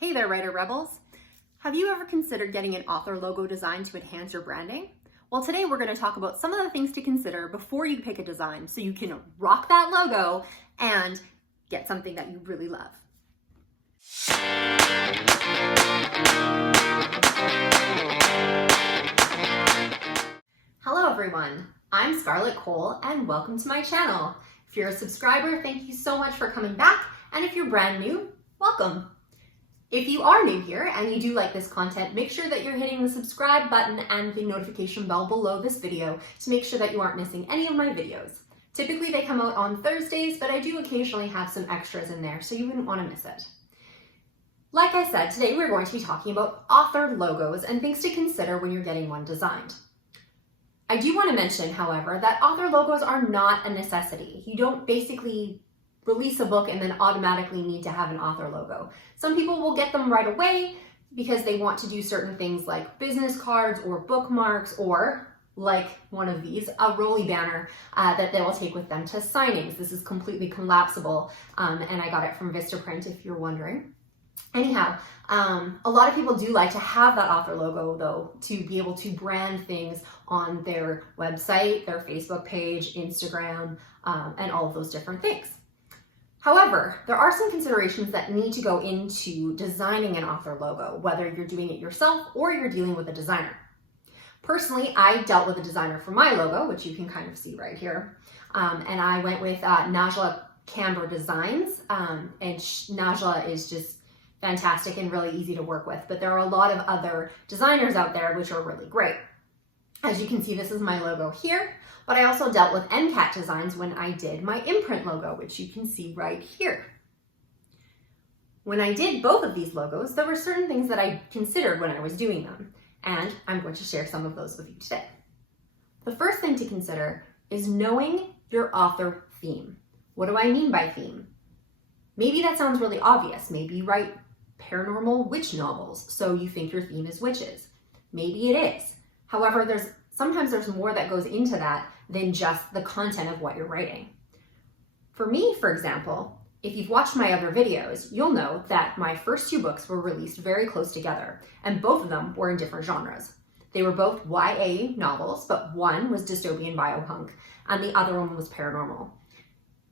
Hey there, Writer Rebels. Have you ever considered getting an author logo design to enhance your branding? Well, today we're going to talk about some of the things to consider before you pick a design so you can rock that logo and get something that you really love. Hello everyone, I'm Scarlett Kol and welcome to my channel. If you're a subscriber, thank you so much for coming back, and if you're brand new, welcome. If you are new here and you do like this content, make sure that you're hitting the subscribe button and the notification bell below this video to make sure that you aren't missing any of my videos. Typically they come out on Thursdays, but I do occasionally have some extras in there, so you wouldn't want to miss it. Like I said, today we're going to be talking about author logos and things to consider when you're getting one designed. I do want to mention, however, that author logos are not a necessity. You don't basically release a book and then automatically need to have an author logo. Some people will get them right away because they want to do certain things like business cards or bookmarks, or like one of these, a rolly banner that they will take with them to signings. This is completely collapsible, and I got it from Vistaprint if you're wondering. Anyhow, a lot of people do like to have that author logo though, to be able to brand things on their website, their Facebook page, Instagram, and all of those different things. However, there are some considerations that need to go into designing an author logo, whether you're doing it yourself or you're dealing with a designer. Personally, I dealt with a designer for my logo, which you can kind of see right here. And I went with Najla Camber Designs, and Najla is just fantastic and really easy to work with, but there are a lot of other designers out there which are really great. As you can see, this is my logo here, but I also dealt with NCAT Designs when I did my imprint logo, which you can see right here. When I did both of these logos, there were certain things that I considered when I was doing them, and I'm going to share some of those with you today. The first thing to consider is knowing your author theme. What do I mean by theme? Maybe that sounds really obvious. Maybe you write paranormal witch novels, so you think your theme is witches. Maybe it is. However, sometimes there's more that goes into that than just the content of what you're writing. For me, for example, if you've watched my other videos, you'll know that my first two books were released very close together, and both of them were in different genres. They were both YA novels, but one was dystopian biopunk, and the other one was paranormal.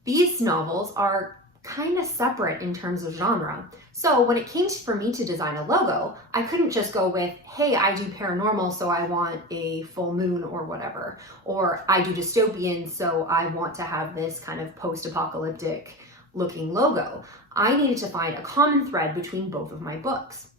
These novels are kind of separate in terms of genre. So when it came for me to design a logo, I couldn't just go with, hey, I do paranormal, so I want a full moon or whatever. Or I do dystopian, so I want to have this kind of post-apocalyptic looking logo. I needed to find a common thread between both of my books.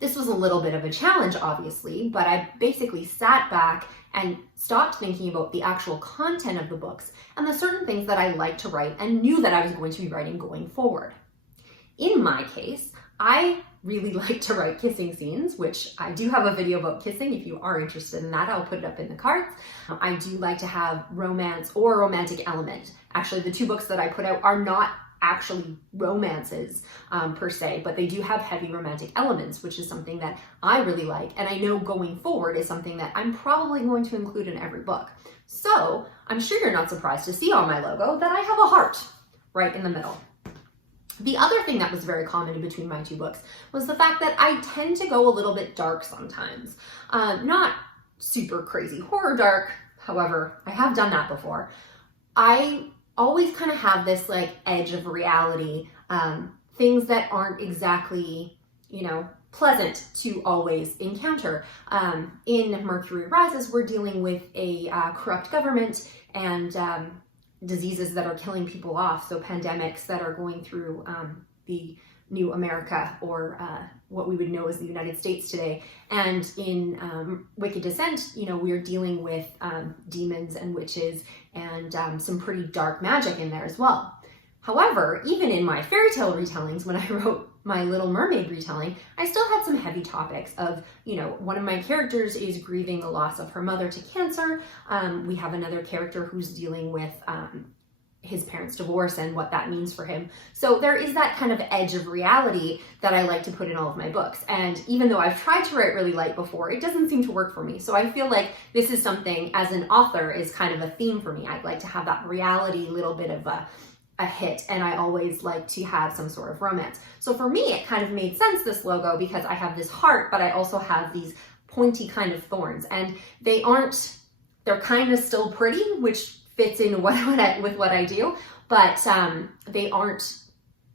This was a little bit of a challenge, obviously, but I basically sat back and stopped thinking about the actual content of the books and the certain things that I like to write and knew that I was going to be writing going forward. In my case, I really like to write kissing scenes, which I do have a video about kissing. If you are interested in that, I'll put it up in the cards. I do like to have romance or romantic element. Actually, the two books that I put out are not actually romances per se, but they do have heavy romantic elements, which is something that I really like, and I know going forward is something that I'm probably going to include in every book. So I'm sure you're not surprised to see on my logo that I have a heart right in the middle. The other thing that was very common in between my two books was the fact that I tend to go a little bit dark sometimes. Not super crazy horror dark, however, I have done that before. I always kind of have this like edge of reality, things that aren't exactly, pleasant to always encounter. In Mercury Rises, we're dealing with a corrupt government and diseases that are killing people off, so pandemics that are going through the new America, or what we would know as the United States today. And in Wicked Descent, we're dealing with demons and witches and some pretty dark magic in there as well. However, even in my fairy tale retellings, when I wrote my Little Mermaid retelling, I still had some heavy topics of, one of my characters is grieving the loss of her mother to cancer. We have another character who's dealing with his parents' divorce and what that means for him. So there is that kind of edge of reality that I like to put in all of my books. And even though I've tried to write really light before, it doesn't seem to work for me. So I feel like this is something, as an author, is kind of a theme for me. I'd like to have that reality, little bit of a a hit, and I always like to have some sort of romance. So for me, it kind of made sense, this logo, because I have this heart, but I also have these pointy kind of thorns, and they're kind of still pretty, which fits in with what I do, but they aren't,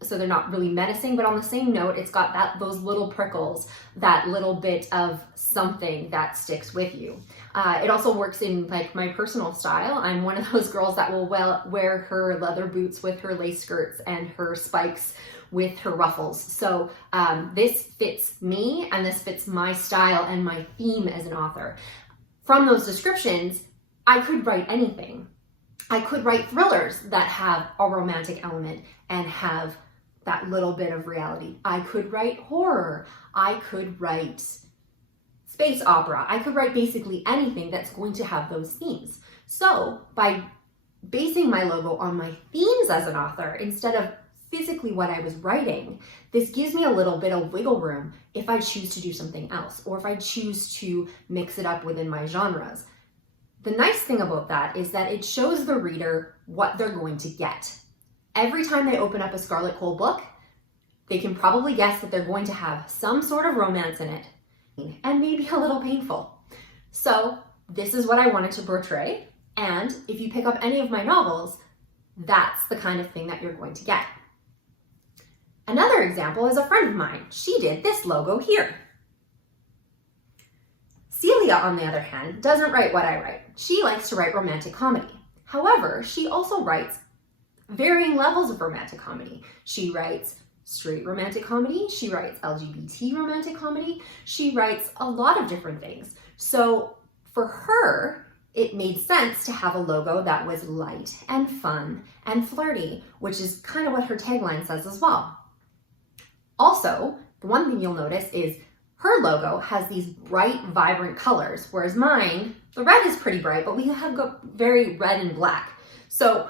so they're not really menacing. But on the same note, it's got those little prickles, that little bit of something that sticks with you. It also works in like my personal style. I'm one of those girls that will wear her leather boots with her lace skirts and her spikes with her ruffles. So this fits me, and this fits my style and my theme as an author. From those descriptions, I could write anything. I could write thrillers that have a romantic element and have that little bit of reality. I could write horror. I could write space opera. I could write basically anything that's going to have those themes. So by basing my logo on my themes as an author, instead of physically what I was writing, this gives me a little bit of wiggle room if I choose to do something else, or if I choose to mix it up within my genres. The nice thing about that is that it shows the reader what they're going to get. Every time they open up a Scarlett Kol book, they can probably guess that they're going to have some sort of romance in it, and maybe a little painful. So this is what I wanted to portray, and if you pick up any of my novels, that's the kind of thing that you're going to get. Another example is a friend of mine. She did this logo here. Celia, on the other hand, doesn't write what I write. She likes to write romantic comedy. However, she also writes varying levels of romantic comedy. She writes straight romantic comedy. She writes LGBT romantic comedy. She writes a lot of different things. So for her, it made sense to have a logo that was light and fun and flirty, which is kind of what her tagline says as well. Also, the one thing you'll notice is her logo has these bright, vibrant colors, whereas mine, the red is pretty bright, but we have got very red and black. So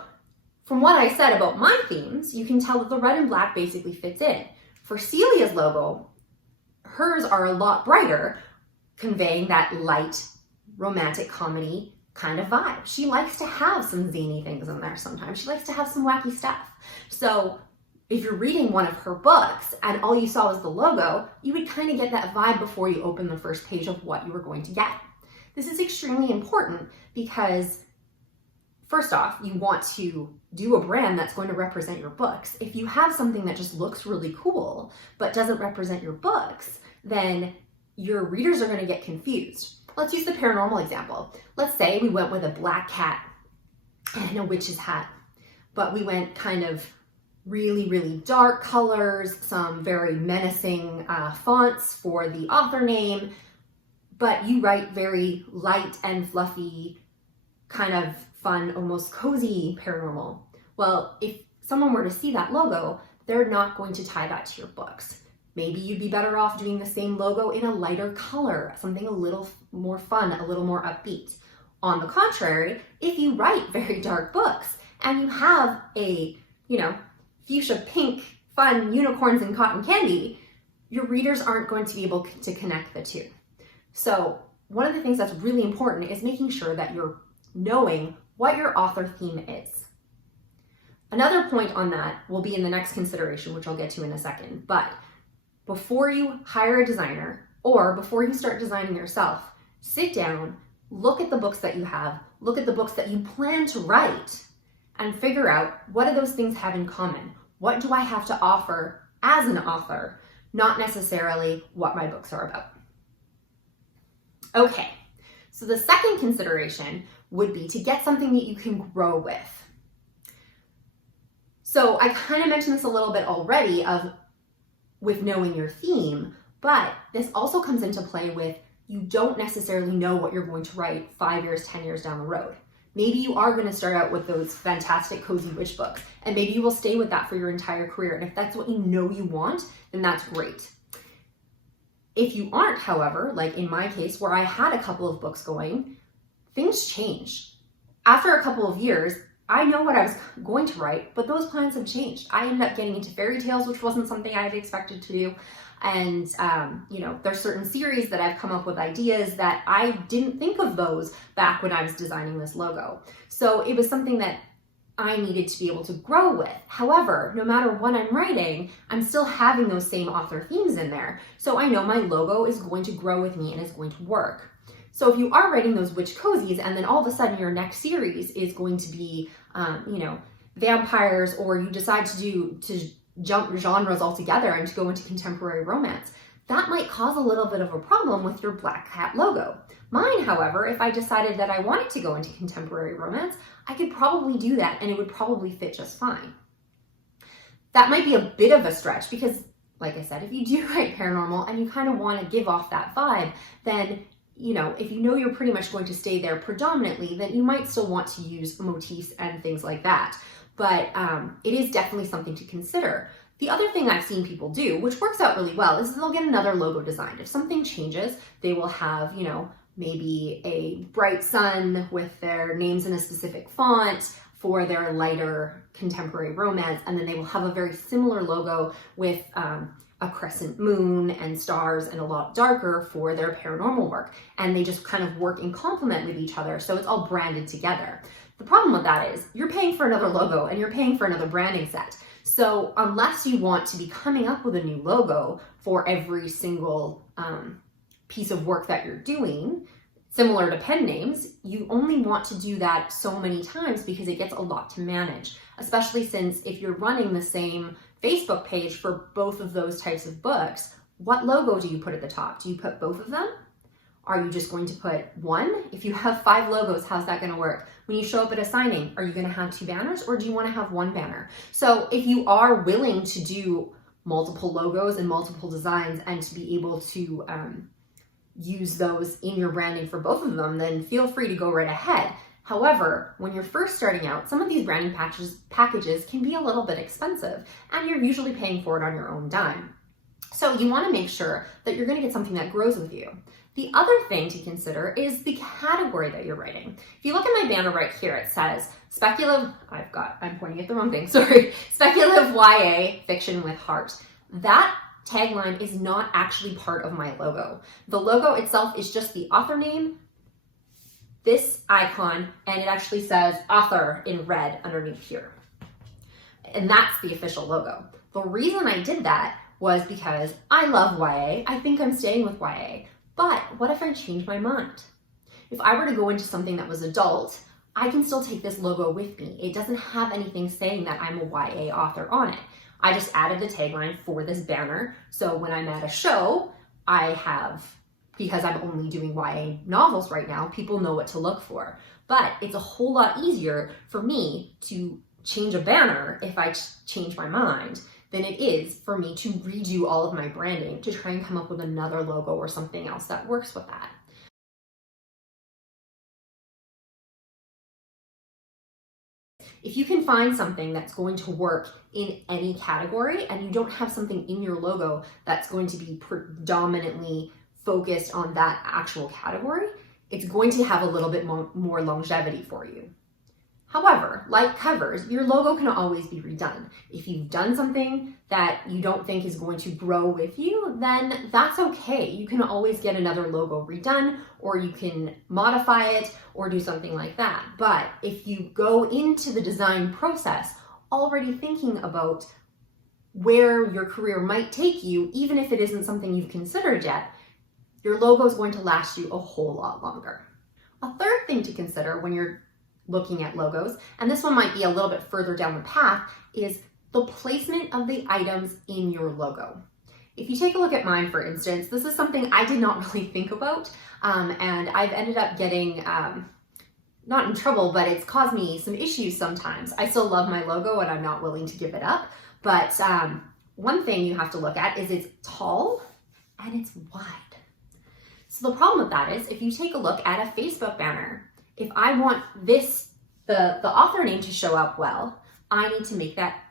from what I said about my themes, you can tell that the red and black basically fits in. For Celia's logo, hers are a lot brighter, conveying that light, romantic comedy kind of vibe. She likes to have some zany things in there sometimes. She likes to have some wacky stuff. So if you're reading one of her books and all you saw was the logo, you would kind of get that vibe before you open the first page of what you were going to get. This is extremely important because, first off, you want to do a brand that's going to represent your books. If you have something that just looks really cool but doesn't represent your books, then your readers are going to get confused. Let's use the paranormal example. Let's say we went with a black cat and a witch's hat, but we went kind of really, really dark colors, some very menacing fonts for the author name, but you write very light and fluffy, kind of fun, almost cozy paranormal. Well, if someone were to see that logo, they're not going to tie that to your books. Maybe you'd be better off doing the same logo in a lighter color, something a little more fun, a little more upbeat. On the contrary, if you write very dark books and you have a, fuchsia pink, fun unicorns and cotton candy, your readers aren't going to be able to connect the two. So one of the things that's really important is making sure that you're knowing what your author theme is. Another point on that will be in the next consideration, which I'll get to in a second. But before you hire a designer or before you start designing yourself, sit down, look at the books that you have, look at the books that you plan to write, and figure out what do those things have in common. What do I have to offer as an author, not necessarily what my books are about. Okay, so the second consideration would be to get something that you can grow with. So I kind of mentioned this a little bit already with knowing your theme, but this also comes into play with you don't necessarily know what you're going to write 5 years, 10 years down the road. Maybe you are going to start out with those fantastic cozy witch books, and maybe you will stay with that for your entire career. And if that's what you know you want, then that's great. If you aren't, however, like in my case, where I had a couple of books going, things change. After a couple of years, I know what I was going to write, but those plans have changed. I ended up getting into fairy tales, which wasn't something I had expected to do. And, there's certain series that I've come up with ideas that I didn't think of those back when I was designing this logo. So it was something that I needed to be able to grow with. However, no matter what I'm writing, I'm still having those same author themes in there. So I know my logo is going to grow with me and is going to work. So if you are writing those witch cozies and then all of a sudden your next series is going to be, vampires, or you decide to jump genres altogether and to go into contemporary romance, that might cause a little bit of a problem with your Black Cat logo. Mine, however, if I decided that I wanted to go into contemporary romance, I could probably do that and it would probably fit just fine. That might be a bit of a stretch because, like I said, if you do write paranormal and you kind of want to give off that vibe, then if you know you're pretty much going to stay there predominantly, then you might still want to use motifs and things like that. But it is definitely something to consider. The other thing I've seen people do, which works out really well, is they'll get another logo designed. If something changes, they will have, maybe a bright sun with their names in a specific font for their lighter contemporary romance, and then they will have a very similar logo with a crescent moon and stars and a lot darker for their paranormal work. And they just kind of work in complement with each other, so it's all branded together. The problem with that is you're paying for another logo and you're paying for another branding set. So unless you want to be coming up with a new logo for every single piece of work that you're doing, similar to pen names, you only want to do that so many times because it gets a lot to manage, especially since if you're running the same Facebook page for both of those types of books, what logo do you put at the top? Do you put both of them? Are you just going to put one? If you have 5 logos, how's that going to work? When you show up at a signing, are you going to have 2 banners or do you want to have 1 banner? So if you are willing to do multiple logos and multiple designs and to be able to use those in your branding for both of them, then feel free to go right ahead. However, when you're first starting out, some of these branding packages can be a little bit expensive and you're usually paying for it on your own dime. So you want to make sure that you're going to get something that grows with you. The other thing to consider is the category that you're writing. If you look at my banner right here, it says speculative, I'm pointing at the wrong thing, sorry, speculative YA fiction with heart. That tagline is not actually part of my logo. The logo itself is just the author name, this icon, and it actually says author in red underneath here. And that's the official logo. The reason I did that was because I love YA. I think I'm staying with YA. But what if I change my mind? If I were to go into something that was adult, I can still take this logo with me. It doesn't have anything saying that I'm a YA author on it. I just added the tagline for this banner. So when I'm at a show, because I'm only doing YA novels right now, people know what to look for. But it's a whole lot easier for me to change a banner if I change my mind than it is for me to redo all of my branding to try and come up with another logo or something else that works with that. If you can find something that's going to work in any category and you don't have something in your logo that's going to be predominantly focused on that actual category, it's going to have a little bit more longevity for you. However, like covers, your logo can always be redone. If you've done something that you don't think is going to grow with you, then that's okay. You can always get another logo redone, or you can modify it or do something like that. But if you go into the design process already thinking about where your career might take you, even if it isn't something you've considered yet, your logo is going to last you a whole lot longer. A third thing to consider when you're looking at logos, and this one might be a little bit further down the path, is the placement of the items in your logo. If you take a look at mine, for instance, this is something I did not really think about, and I've ended up getting, not in trouble, but it's caused me some issues sometimes. I still love my logo and I'm not willing to give it up, but one thing you have to look at is it's tall and it's wide. So the problem with that is if you take a look at a Facebook banner, if I want the author name to show up well, I need to make that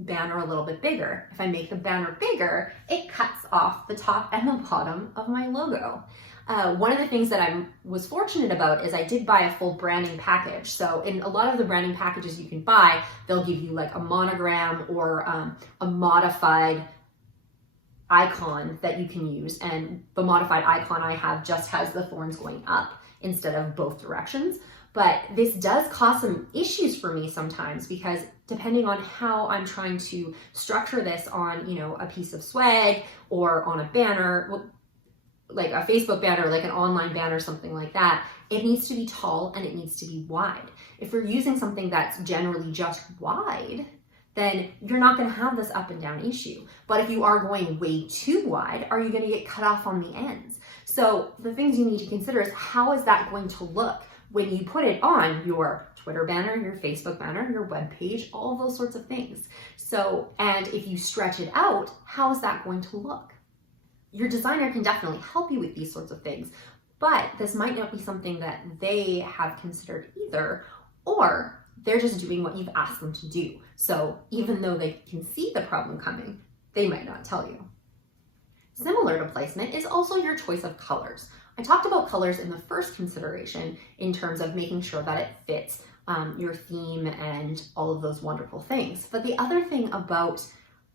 banner a little bit bigger. If I make the banner bigger, it cuts off the top and the bottom of my logo. One of the things that I was fortunate about is I did buy a full branding package. So in a lot of the branding packages you can buy, they'll give you like a monogram or a modified icon that you can use. And the modified icon I have just has the thorns going up instead of both directions. But this does cause some issues for me sometimes, because depending on how I'm trying to structure this on, a piece of swag or on a banner, like a Facebook banner, like an online banner, something like that, it needs to be tall and it needs to be wide. If you're using something that's generally just wide, then you're not going to have this up and down issue. But if you are going way too wide, are you going to get cut off on the ends? So the things you need to consider is, how is that going to look when you put it on your Twitter banner, your Facebook banner, your web page, all of those sorts of things. So, and if you stretch it out, how is that going to look? Your designer can definitely help you with these sorts of things, but this might not be something that they have considered either, or they're just doing what you've asked them to do. So even though they can see the problem coming, they might not tell you. Similar to placement is also your choice of colors. I talked about colors in the first consideration in terms of making sure that it fits your theme and all of those wonderful things. But the other thing about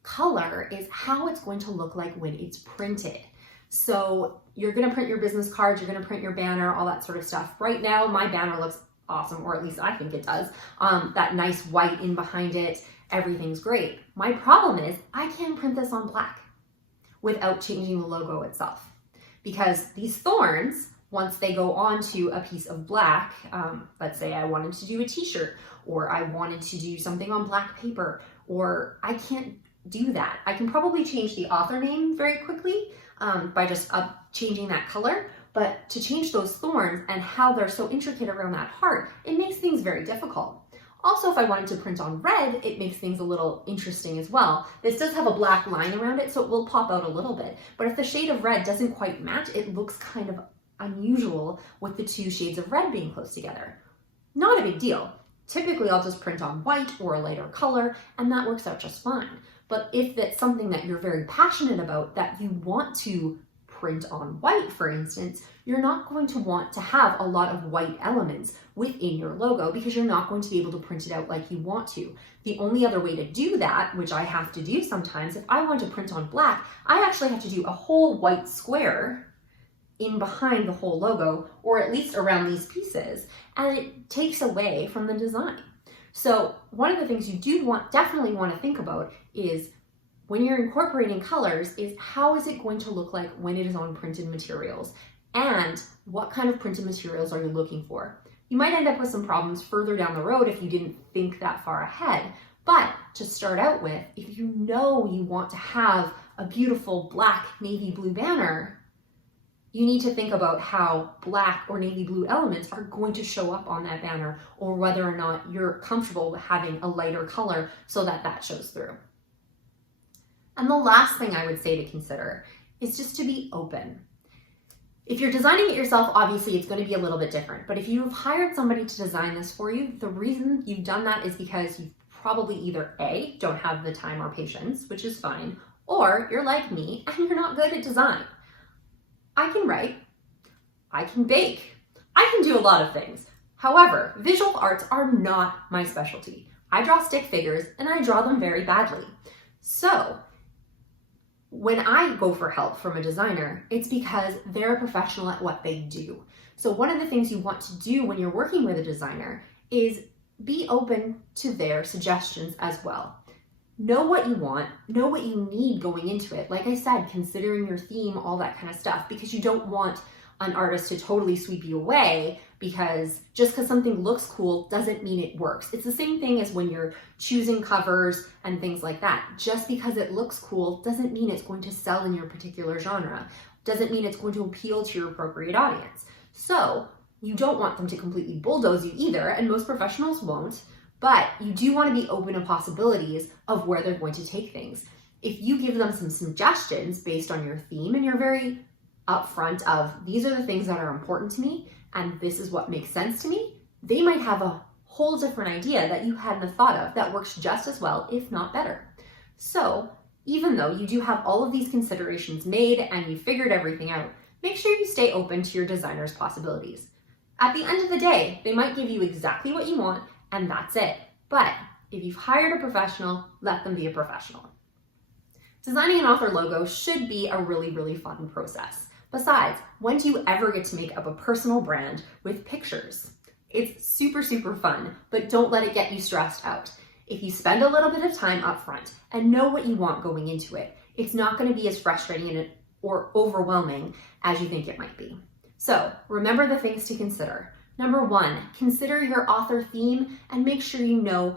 color is how it's going to look like when it's printed. So you're going to print your business cards, you're going to print your banner, all that sort of stuff. Right now, my banner looks awesome, or at least I think it does. That nice white in behind it, everything's great. My problem is I can't print this on black without changing the logo itself. Because these thorns, once they go onto a piece of black, let's say I wanted to do a t-shirt, or I wanted to do something on black paper, or I can't do that. I can probably change the author name very quickly by just changing that color, but to change those thorns and how they're so intricate around that heart, it makes things very difficult. Also, if I wanted to print on red, it makes things a little interesting as well. This does have a black line around it, so it will pop out a little bit. But if the shade of red doesn't quite match, it looks kind of unusual with the two shades of red being close together. Not a big deal. Typically, I'll just print on white or a lighter color, and that works out just fine. But if it's something that you're very passionate about, that you want to print on white, for instance, you're not going to want to have a lot of white elements within your logo, because you're not going to be able to print it out like you want to. The only other way to do that, which I have to do sometimes, if I want to print on black, I actually have to do a whole white square in behind the whole logo, or at least around these pieces, and it takes away from the design. So one of the things you definitely want to think about is, when you're incorporating colors, is how is it going to look like when it is on printed materials, and what kind of printed materials are you looking for? You might end up with some problems further down the road if you didn't think that far ahead. But to start out with, if you know you want to have a beautiful black navy blue banner, you need to think about how black or navy blue elements are going to show up on that banner, or whether or not you're comfortable with having a lighter color so that that shows through. And the last thing I would say to consider is just to be open. If you're designing it yourself, obviously it's going to be a little bit different. But if you've hired somebody to design this for you, the reason you've done that is because you probably either A, don't have the time or patience, which is fine, or you're like me and you're not good at design. I can write, I can bake, I can do a lot of things. However, visual arts are not my specialty. I draw stick figures and I draw them very badly. So when I go for help from a designer, it's because they're a professional at what they do. So one of the things you want to do when you're working with a designer is be open to their suggestions as well. Know what you want, know what you need going into it. Like I said, considering your theme, all that kind of stuff, because you don't want an artist to totally sweep you away, because just because something looks cool doesn't mean it works. It's the same thing as when you're choosing covers and things like that. Just because it looks cool doesn't mean it's going to sell in your particular genre. Doesn't mean it's going to appeal to your appropriate audience. So you don't want them to completely bulldoze you either, and most professionals won't, but you do want to be open to possibilities of where they're going to take things. If you give them some suggestions based on your theme and you're very upfront of, these are the things that are important to me and this is what makes sense to me, they might have a whole different idea that you hadn't thought of that works just as well, if not better. So even though you do have all of these considerations made and you figured everything out, make sure you stay open to your designer's possibilities. At the end of the day, they might give you exactly what you want and that's it. But if you've hired a professional, let them be a professional. Designing an author logo should be a really, really fun process. Besides, when do you ever get to make up a personal brand with pictures? It's super, super fun, but don't let it get you stressed out. If you spend a little bit of time up front and know what you want going into it, it's not going to be as frustrating or overwhelming as you think it might be. So remember the things to consider. Number 1, consider your author theme and make sure you know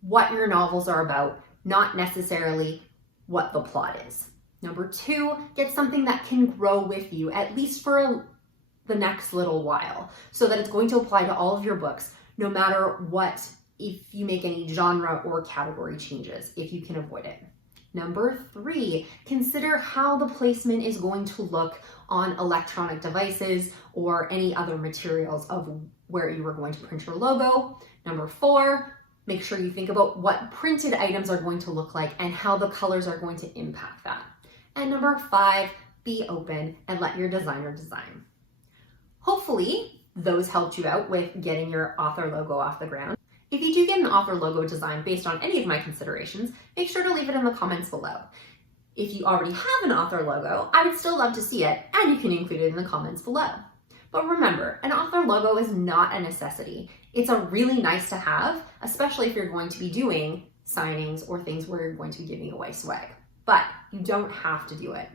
what your novels are about, not necessarily what the plot is. Number 2, get something that can grow with you, at least for the next little while, so that it's going to apply to all of your books, no matter what, if you make any genre or category changes, if you can avoid it. Number 3, consider how the placement is going to look on electronic devices or any other materials of where you are going to print your logo. Number 4, make sure you think about what printed items are going to look like and how the colors are going to impact that. And number 5, be open and let your designer design. Hopefully, those helped you out with getting your author logo off the ground. If you do get an author logo design based on any of my considerations, make sure to leave it in the comments below. If you already have an author logo, I would still love to see it, and you can include it in the comments below. But remember, an author logo is not a necessity. It's a really nice to have, especially if you're going to be doing signings or things where you're going to be giving away swag. But you don't have to do it.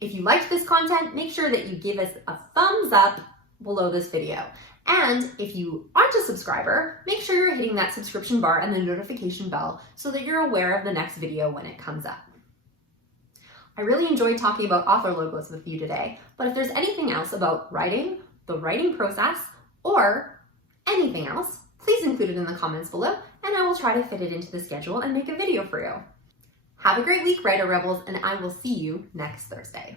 If you liked this content, make sure that you give us a thumbs up below this video. And if you aren't a subscriber, make sure you're hitting that subscription bar and the notification bell so that you're aware of the next video when it comes up. I really enjoyed talking about author logos with you today, but if there's anything else about writing, the writing process, or anything else, please include it in the comments below and I will try to fit it into the schedule and make a video for you. Have a great week, Writer Rebels, and I will see you next Thursday.